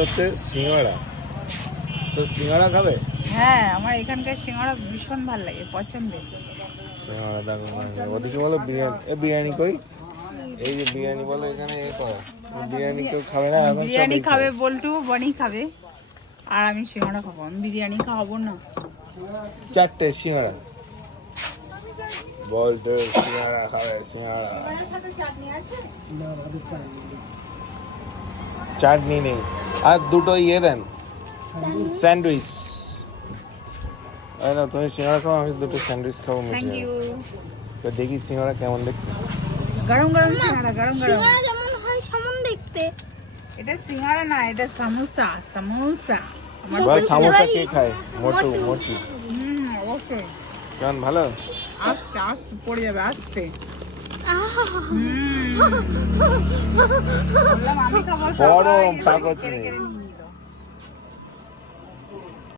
হচ্ছে সিঙ্গাড়া। তো সিঙ্গাড়া খাবে? হ্যাঁ, আমার এখানকার সিঙ্গাড়া ভীষণ ভালো লাগে, পছন্দের। সিঙ্গাড়া দারুণ লাগে। ওদিকে বলো বিরিয়ানি। বিরিয়ানি কই? এই যে বিরিয়ানি বলো এখানে এ করো। বিরিয়ানি কেউ খাবে না এখন, বিরিয়ানি খাবে বল্টু, বনি খাবে, আর আমি সিঙ্গাড়া খাবো। আমি বিরিয়ানি খাবো না। 4টে সিঙ্গাড়া। বল্টু সিঙ্গাড়া খাবে, সিঙ্গাড়া। চাটনি নেই। আর দুটো ইয়ে দেন, স্যান্ডউইচ। না তুমি সিঙ্গাড়া খাও, আমি দুটো স্যান্ডউইচ খাবো। Thank you. তো দেখি সিঙ্গাড়া কেমন দেখতে। গরম গরম সিঙ্গাড়া, গরম গরম। সিঙ্গারা যেমন হয় সমান দেখতে। এটা সিঙ্গাড়া না, এটা সামোসা। সামোসা আমার বল সামোসা কে খায়? মোটু মোটু। অবশ্যই। কেমন ভালো? আস্তে আস্তে পড়ে যাবে, আস্তে। আহা! বললাম আমি খাবো, সবাই গরম এদিকে কাগজ কেড়ে নেই। কেড়ে নিয়ে